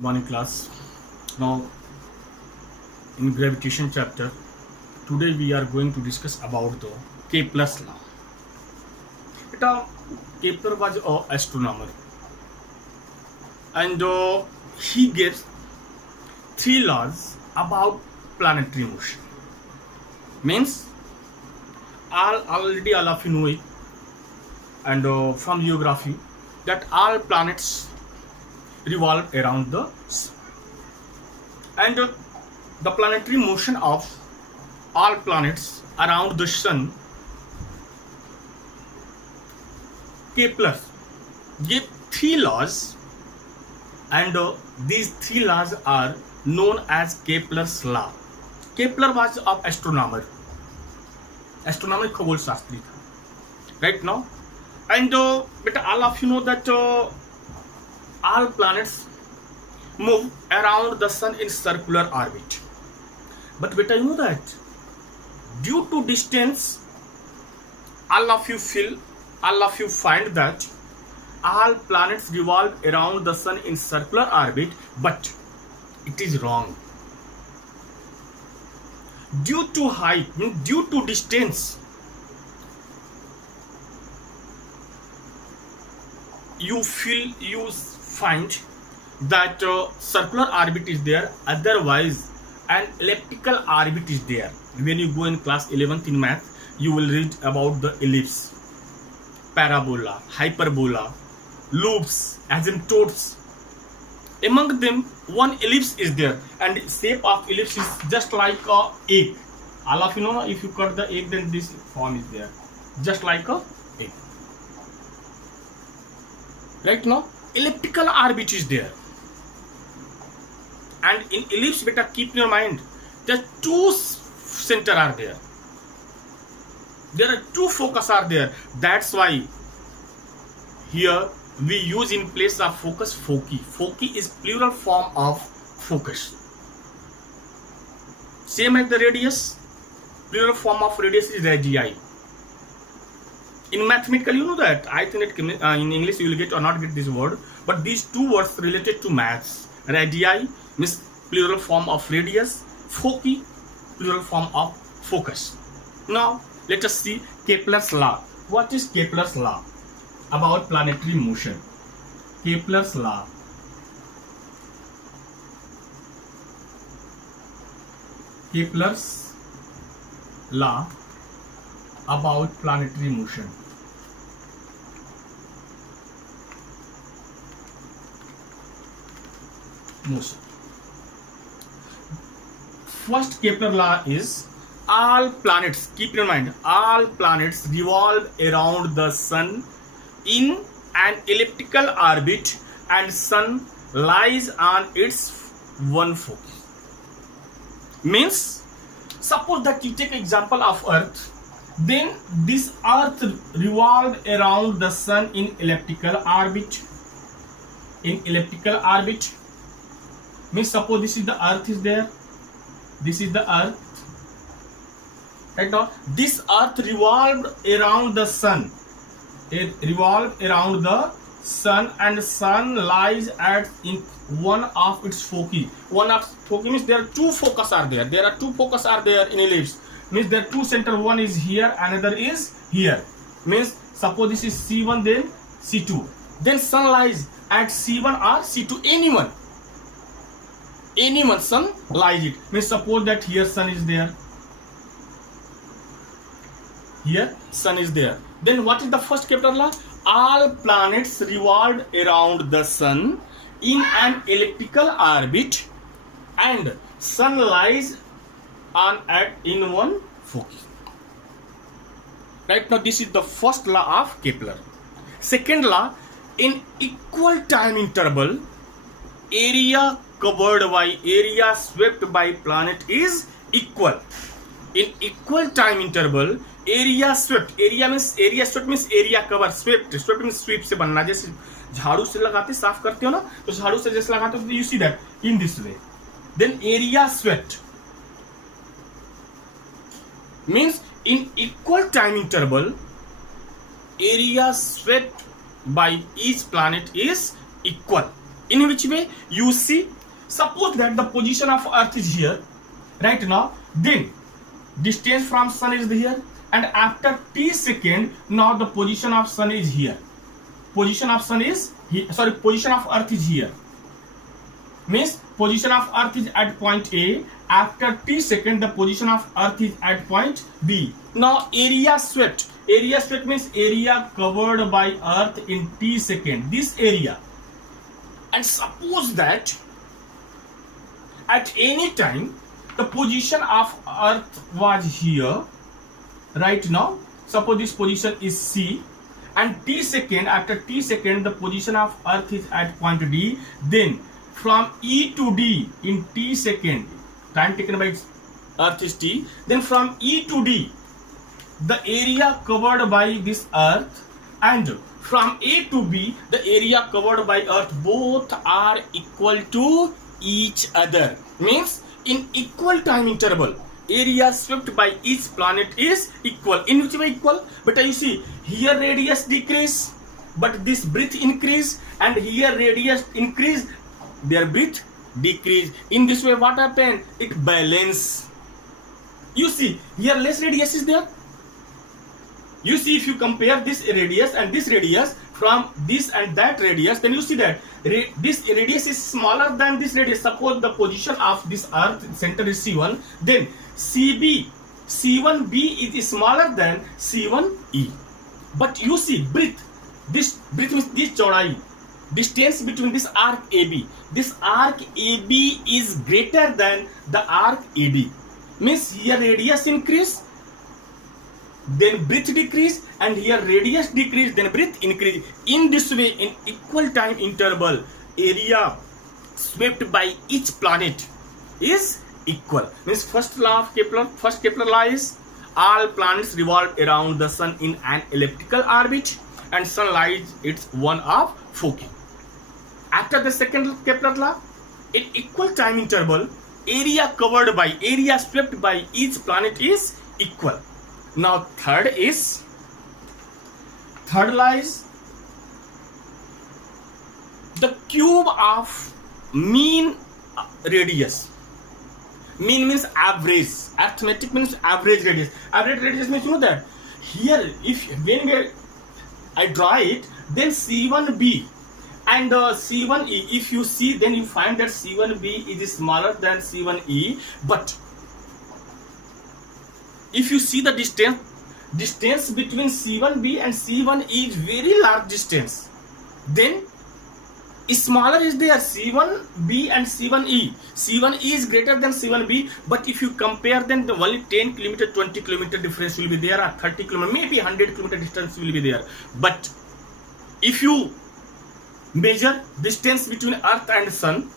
Morning class. Now in gravitation chapter, today we are going to discuss about the Kepler's law. Kepler was an astronomer, and he gives three laws about planetary motion. Means all of you know it, and from geography that all planets revolve around the sun, and the planetary motion of all planets around the sun. Kepler gave three laws, and these three laws are known as Kepler's law. Kepler was an astronomer, खगोल शास्त्री था, right now, and beta all of you know that all planets move around the sun in circular orbit. But beta you know that due to distance, all of you find that all planets revolve around the sun in circular orbit, but it is wrong. Due to height, due to distance, you find that circular orbit is there, otherwise an elliptical orbit is there. When you go in class 11th in math, you will read about the ellipse, parabola, hyperbola, loops, asymptotes. Among them, one ellipse is there, and shape of ellipse is just like a egg. All of you know, if you cut the egg, then this form is there, just like a egg. Right now, elliptical orbit is there, and in ellipse, beta keep in your mind, the two center are there. There are two focus are there. That's why here we use in place of focus foci. Foci is plural form of focus. Same as the radius, plural form of radius is radii. In mathematical, you know that. I think that in English you will get or not get this word, but these two words related to maths. Radii means plural form of radius, foci plural form of focus. Now let us see Kepler's law. What is Kepler's law about planetary motion? Kepler's law. Kepler's law about planetary motion. First Kepler law is all planets, keep in mind, all planets revolve around the sun in an elliptical orbit, and sun lies on its one focus. Means, suppose that you take example of Earth, then this Earth revolve around the sun in elliptical orbit. In elliptical orbit means, suppose this is the Earth is there, this is the Earth. Right now, this Earth revolved around the sun. It revolved around the sun, and sun lies at in one of its foci. One of foci means there are two focus are there. There are two focus are there in ellipse. Means there are two center. One is here, another is here. Means suppose this is C1, then C2. Then sun lies at C1 or C2. Anyone sun lies it. Means suppose that here sun is there. Here sun is there. Then what is the first Kepler law? All planets revolve around the sun in an elliptical orbit, and sun lies in one focus. Right now, this is the first law of Kepler. Second law, in equal time interval, area covered by area swept by planet is equal. In equal time interval, area swept means area cover, swept means sweep से बनना, जैसे झाड़ू से लगाते साफ करते हो ना, तो झाड़ू से जैसे लगाते हो, you see that in this way. Then area swept means in equal time interval, area swept by each planet is equal. In which way? You see, suppose that the position of earth is here right now, then distance from sun is here, and after t second, now the position of sun is here. Position of sun is here, sorry, position of earth is here. Means position of earth is at point A. After t second, the position of earth is at point B. Now area swept. Area swept means area covered by earth in t second. This area. And suppose that at any time the position of earth was here right now. Suppose this position is C, and t second, after t second, the position of earth is at point D. Then from E to D in t second, time taken by earth is t. Then from E to D, the area covered by this earth, and from A to B, the area covered by earth, both are equal to each other. Means in equal time interval, area swept by each planet is equal. In which way equal? But you see, here radius decrease, but this breadth increase, and here radius increase, their breadth decrease. In this way, what happen? It balance. You see, here less radius is there. You see, if you compare this radius and this radius from this and that radius, then you see that this radius is smaller than this radius. Suppose the position of this earth center is C1, then C1b is smaller than C1e. But you see, breadth, this breadth means this chaudai, distance between this arc AB. This arc AB is greater than the arc AD. Means here radius increase, then breadth decrease, and here radius decrease, then breadth increase. In this way, in equal time interval, area swept by each planet is equal. Means first law of Kepler, first Kepler law is all planets revolve around the sun in an elliptical orbit, and sun lies its one of focus. After the second Kepler law, in equal time interval, area covered by, area swept by each planet is equal. Now third law is the cube of mean radius. Mean means average. Arithmetic means average radius. Average radius means, you know that here, if when I draw it, then C1b and C1e, if you see, then you find that C1b is smaller than C1e. But if you see the distance between C1b and C1e is very large distance, then smaller is there, C1b and C1e. C1e is greater than C1b, but if you compare them, the only 10 kilometer, 20 kilometer difference will be there, or 30 kilometer, maybe 100 kilometer distance will be there. But if you measure distance between earth and sun,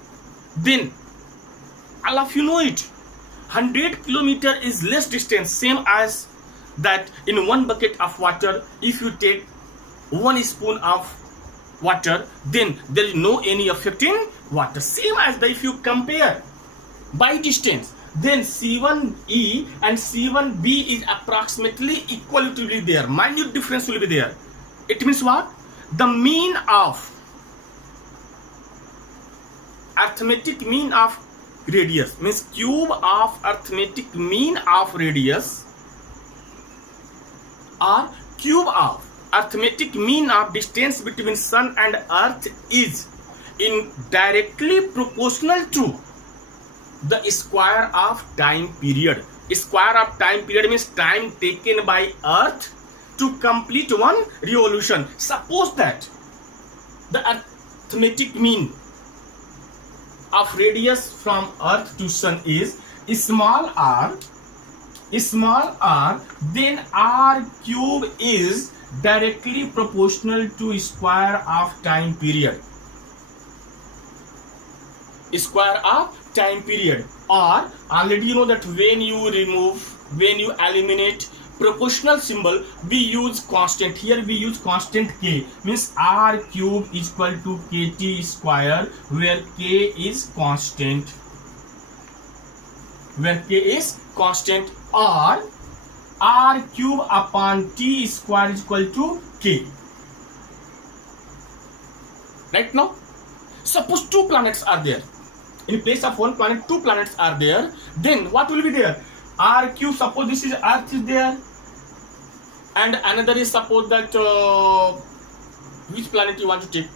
then all of you know it, 100 kilometer is less distance, same as that in one bucket of water, if you take 1 spoon of water, then there is no any effect in water. Same as that if you compare by distance, then C1e and C1b is approximately equal to be there. Minute difference will be there. It means what? The mean of arithmetic mean of radius, means cube of arithmetic mean of radius, or cube of arithmetic mean of distance between sun and earth is in directly proportional to the square of time period. Square of time period means time taken by earth to complete one revolution. Suppose that the arithmetic mean of radius from earth to sun is small r, then r cube is directly proportional to square of time period. Square of time period. Or already you know that when you eliminate proportional symbol, we use constant. Here we use constant k, means r cube is equal to kt square, where k is constant. Or r cube upon t square is equal to k. Right now, Suppose two planets are there. In place of one planet, two planets are there. Then what will be there? R cube. Suppose this is Earth is there, and another is suppose that which planet you want to take?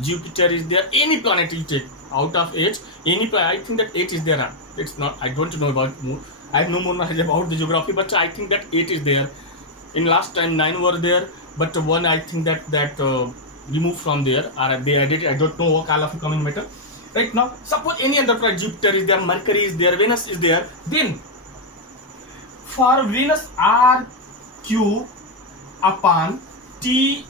Jupiter is there. Any planet you take out of 8, any planet. I think that 8 is there. It's not. I don't know about more. I have no more knowledge about the geography, but I think that 8 is there. In last time 9 were there, but one I think that removed from there, or they added. I don't know what all of you coming matter. Right now, suppose any other planet, Jupiter is there, Mercury is there, Venus is there. Then for Venus, R cube upon T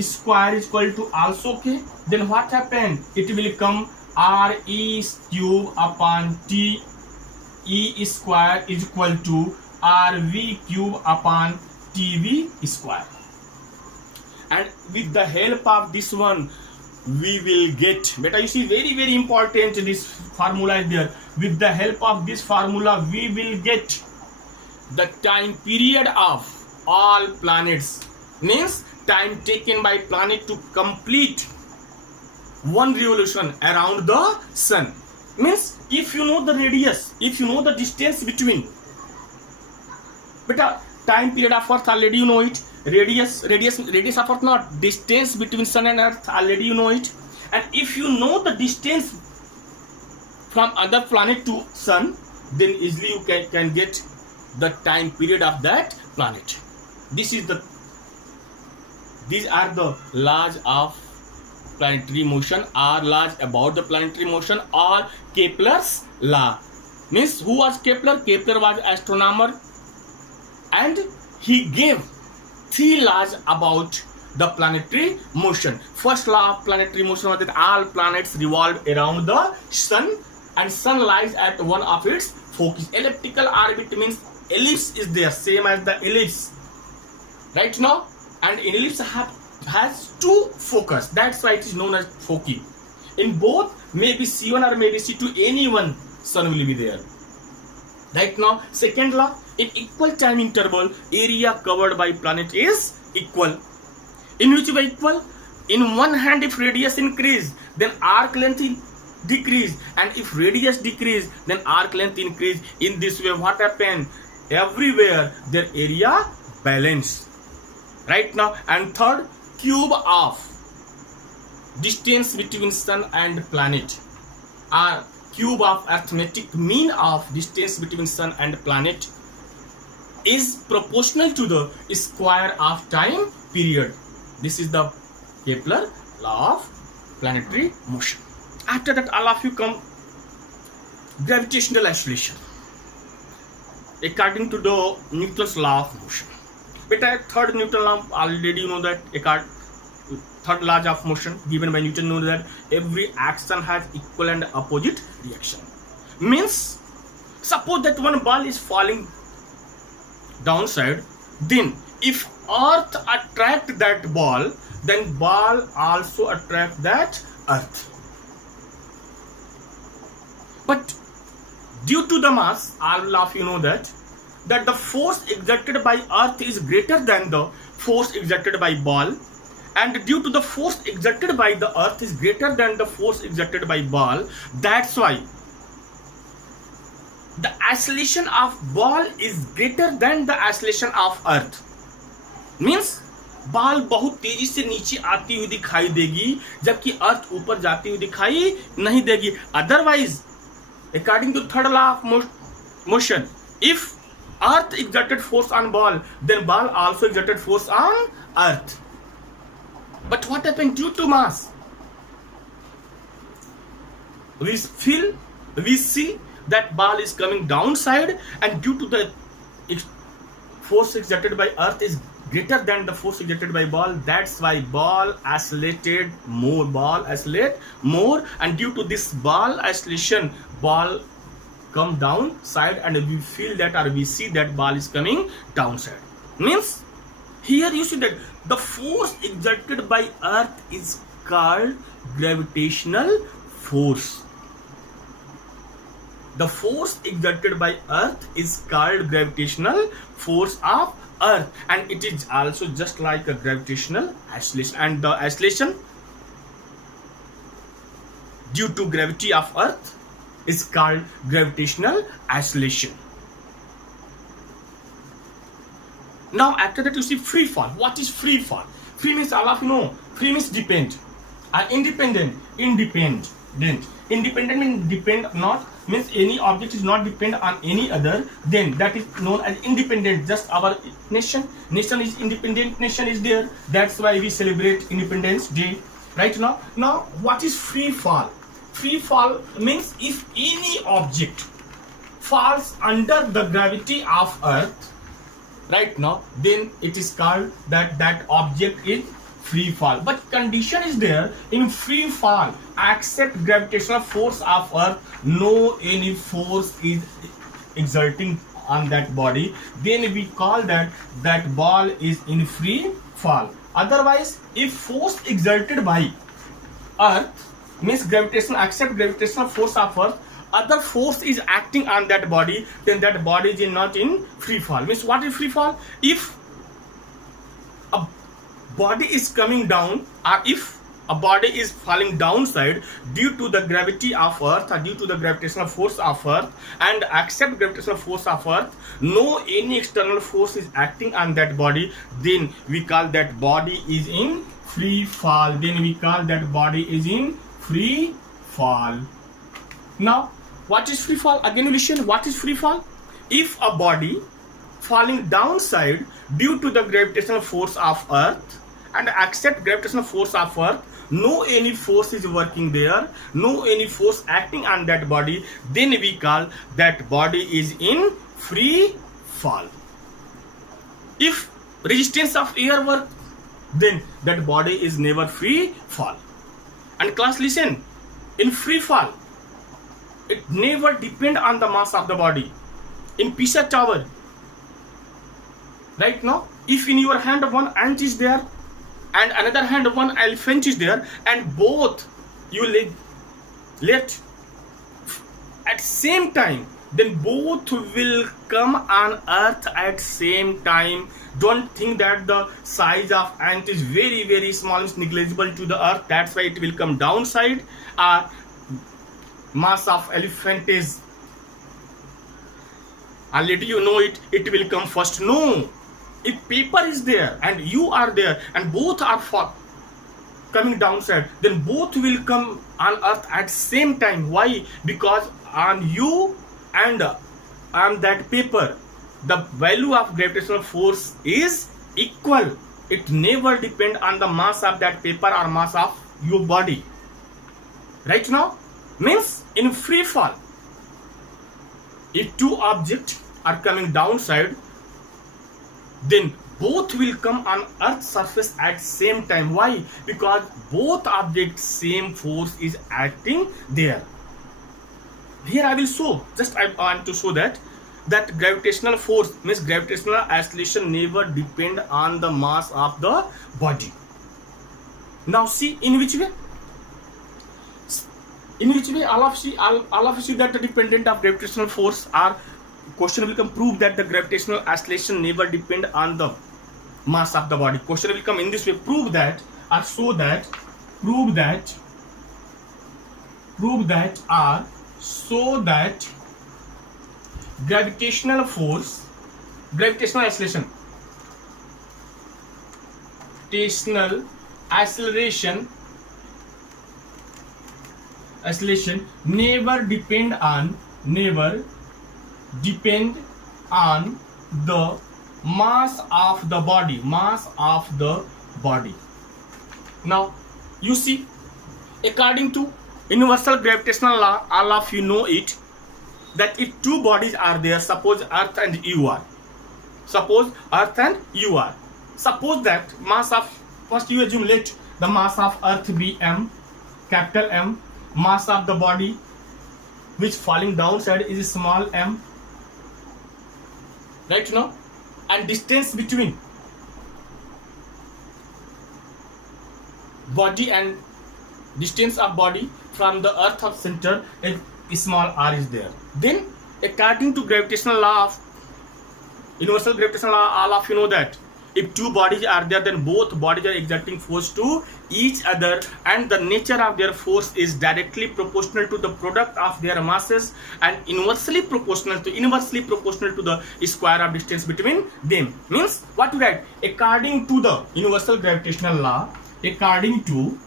square is equal to also K. Then what happened? It will come R E cube upon T E square is equal to R V cube upon T V square. And with the help of this one, we will get, beta, you see, very important, this formula is there. With the help of this formula, we will get the time period of all planets, means time taken by planet to complete one revolution around the sun. Means if you know the radius, if you know the distance between, beta, time period of Earth already you know it. Radius of Earth, not distance between sun and Earth, already you know it. And if you know the distance from other planet to sun, then easily you can get the time period of that planet. These are the laws of planetary motion, or laws about the planetary motion, or Kepler's law. Means who was Kepler? Kepler was astronomer, and he gave 3 laws about the planetary motion. First law of planetary motion was that all planets revolve around the sun, and sun lies at one of its focus. Elliptical orbit means ellipse is there, same as the ellipse right now, and an ellipse has 2 focus. That's why it is known as foci. In both, maybe C1 or maybe C2, any one sun will be there. Right now, second law, in equal time interval, area covered by planet is equal. In which way equal? In one hand, if radius increase, then arc length decrease, and if radius decrease, then arc length increase. In this way, what happened? Everywhere their area balance. Right now, and third, cube of distance between sun and planet, or cube of arithmetic mean of distance between sun and planet, is proportional to the square of time period. This is the Kepler law of planetary motion. After that, all of you come gravitational acceleration according to the Newton's law of motion. Beta, third Newton law, already you know that. Third law of motion given by Newton, know that every action has equal and opposite reaction. Means suppose that one ball is falling downside, then if Earth attract that ball, then ball also attract that Earth. But due to the mass, all of you know that the force exerted by Earth is greater than the force exerted by ball, and due to the force exerted by the Earth is greater than the force exerted by ball, that's why the acceleration of ball is greater than the acceleration of Earth. Means ball बहुत तेजी से नीचे आती हुई दिखाई देगी, जबकि अर्थ ऊपर जाती हुई दिखाई नहीं देगी. Otherwise, according to third law of motion, if Earth exerted force on ball, then ball also exerted force on Earth. But what happened due to mass? We see that ball is coming downside, and due to the force exerted by Earth is greater than the force exerted by ball. That's why ball accelerated more. And due to this ball acceleration, ball come downside, and we feel that, or we see that ball is coming downside. Means here you see that the force exerted by Earth is called gravitational force. The force exerted by Earth is called gravitational force of Earth, and it is also just like a gravitational acceleration. And the acceleration due to gravity of earth is called gravitational acceleration. Now after that you see free fall. What is free fall? Free means, all of you know, free means depend, and independent means depend, not means any object is not depend on any other, then that is known as independent. Just our nation is independent, nation is there, that's why we celebrate Independence Day right now. Now what is free fall? Free fall means if any object falls under the gravity of earth right now, then it is called that object is free fall. But condition is there, in free fall, except gravitational force of earth, no any force is exerting on that body, then we call that ball is in free fall. Otherwise, if force exerted by earth means gravitational, except gravitational force of earth, other force is acting on that body, then that body is not in free fall. Means what is free fall? If a body is coming down, or if a body is falling downside due to the gravity of earth or due to the gravitational force of earth, and except gravitational force of earth, no any external force is acting on that body, then we call that body is in free fall. Now what is free fall? Again listen, what is free fall? If a body falling downside due to the gravitational force of earth, and accept gravitational force of earth, no any force is working there, no any force acting on that body, then we call that body is in free fall. If resistance of air work, then that body is never free fall. And class listen, in free fall, it never depend on the mass of the body. In Pisa Tower, right now, if in your hand one ant is there and another hand one elephant is there, and both you let at same time, then both will come on earth at same time. Don't think that the size of ant is very very small, is negligible to the earth, that's why it will come downside. Mass of elephant is already you know it will come first. No, if paper is there and you are there and both are coming downside, then both will come on earth at same time. Why? Because on you and on that paper, the value of gravitational force is equal. It never depend on the mass of that paper or mass of your body. Right now, means in free fall, if two objects are coming downside, then both will come on earth's surface at same time. Why? Because both objects same force is acting there. Here I will show, just I want to show that gravitational force means gravitational acceleration never depend on the mass of the body. Now see in which way? All of you see that the dependent of gravitational force, our question will come, prove that the gravitational acceleration never depend on the mass of the body. Question will come in this way, prove that or show that, prove that or show that gravitational force, gravitational acceleration never depend on the mass of the body. Now you see, according to universal gravitational law, all of you know it, that if two bodies are there, suppose earth and you are, suppose that mass of, first you assume, let the mass of earth be m, capital M, mass of the body which falling downside is small m, right now, and distance between body and distance of body from the earth of center is small r is there. Then according to gravitational law of universal gravitational law, all of you know that If two bodies are there, then both bodies are exerting force to each other, and the nature of their force is directly proportional to the product of their masses and inversely proportional to the square of distance between them. Means what to write? According to the universal gravitational law, according to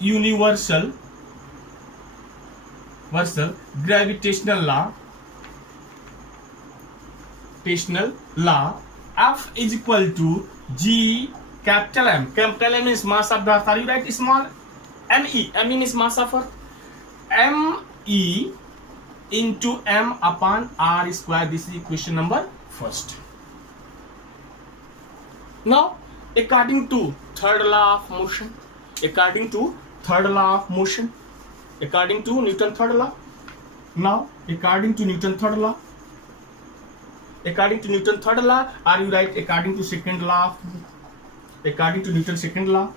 universal gravitational law, F is equal to G capital M. Capital M is mass of the earth. Are you right? Small me. Me means mass of earth. Me into M upon R square. This is equation number first. Now, according to third law of motion, according to Newton's third law. Now, according to Newton's third law, are you right? According to second law, according to Newton's second law,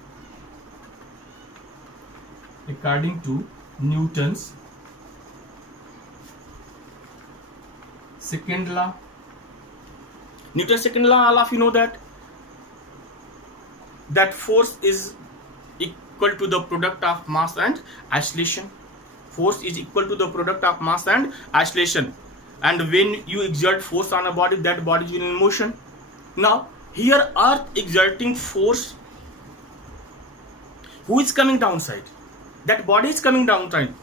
according to Newton's second law, all of you know that force is equal to the product of mass and acceleration. Force is equal to the product of mass and acceleration. And when you exert force on a body, that body is in motion. Now, here Earth exerting force. Who is coming downside? That body is coming downside.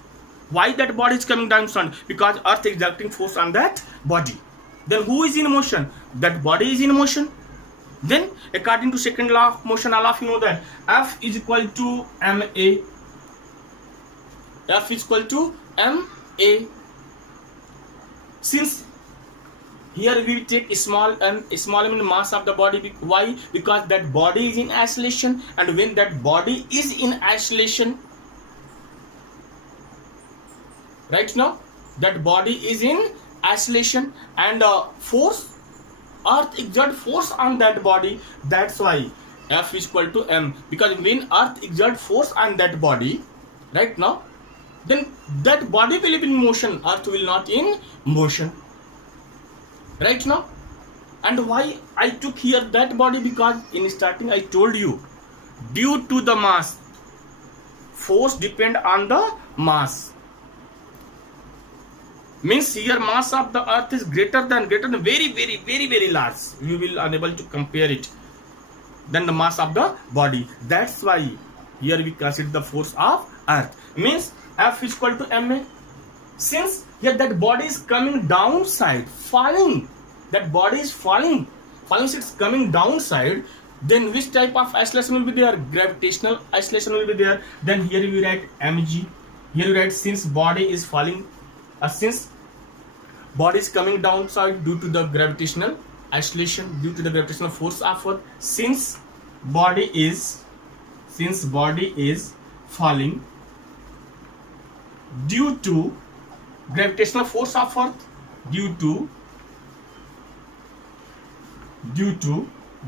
Why that body is coming downside? Because Earth exerting force on that body. Then who is in motion? That body is in motion. Then, according to second law of motion, all of you know that F is equal to ma. F is equal to ma. Since here we take small m means mass of the body. Why? Because that body is in acceleration, and when that body is in acceleration, right now, that body is in acceleration, and force, Earth exert force on that body. That's why F is equal to m. Because when Earth exert force on that body, right now, then that body will be in motion. Earth will not in motion. Right now. And why I took here that body? Because in starting I told you, due to the mass, force depend on the mass. Means here mass of the earth is greater than very large. You will unable to compare it than the mass of the body. That's why here we consider the force of earth. Means F is equal to ma. Since here that body is coming downside, falling, that body is falling since it's coming downside, then which type of acceleration will be there? Gravitational acceleration will be there. Then here we write mg. Here we write since body is falling, since body is coming downside due to the gravitational acceleration, due to the gravitational force of earth. Since body is falling due to gravitational force of earth, due to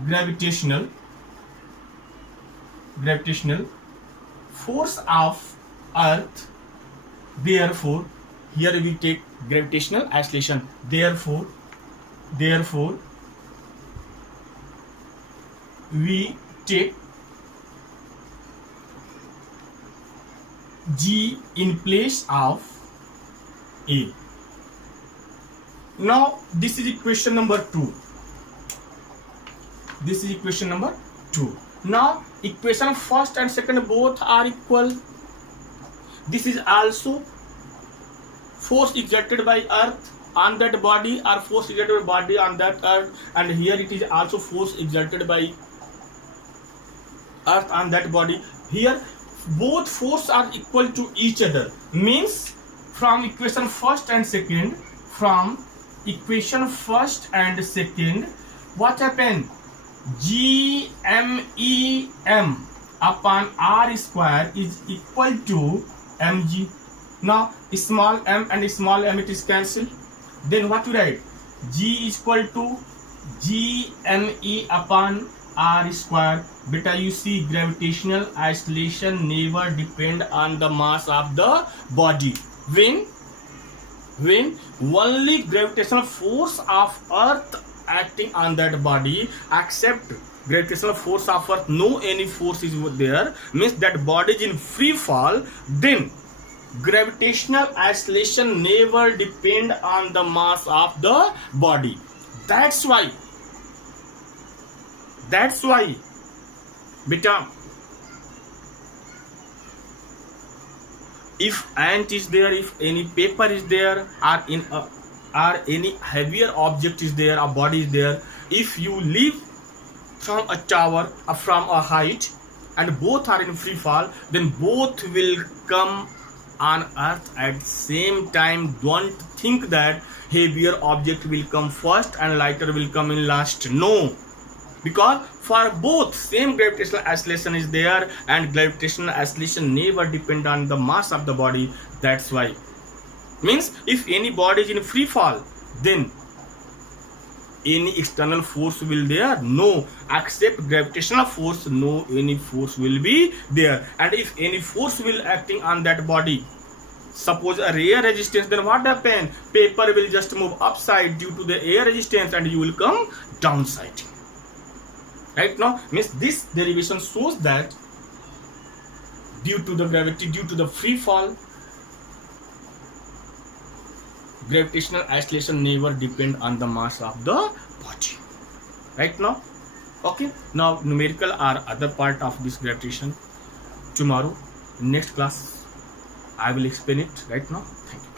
gravitational force of earth, therefore here we take gravitational acceleration. Therefore we take G in place of A. Now this is equation number 2. Now equation first and second both are equal. This is also force exerted by earth on that body, or force exerted by body on that earth, and here it is also force exerted by earth on that body. Here both force are equal to each other. Means from equation first and second, what happened? GMEM upon R square is equal to mg. Now small m and small m it is cancelled. Then what you write? G is equal to GME upon R square. Beta, you see gravitational acceleration never depend on the mass of the body. When when only gravitational force of earth acting on that body, except gravitational force of earth, no any force is there, means that body is in free fall, then gravitational acceleration never depend on the mass of the body. That's why beta, if ant is there, if any paper is there, or in a, or any heavier object is there, a body is there, if you leave from a tower or from a height and both are in free fall, then both will come on earth at same time. Don't think that heavier object will come first and lighter will come in last. No, because for both same gravitational acceleration is there, and gravitational acceleration never depend on the mass of the body. That's why, means if any body is in free fall, then any external force will there? No, except gravitational force, no any force will be there. And if any force will acting on that body, suppose a air resistance, then what happen? Paper will just move upside due to the air resistance and you will come downside. Right now, means this derivation shows that due to the gravity, due to the free fall, gravitational acceleration never depend on the mass of the body. Right now, okay. Now numerical or other part of this gravitation tomorrow, next class I will explain it. Right now, thank you.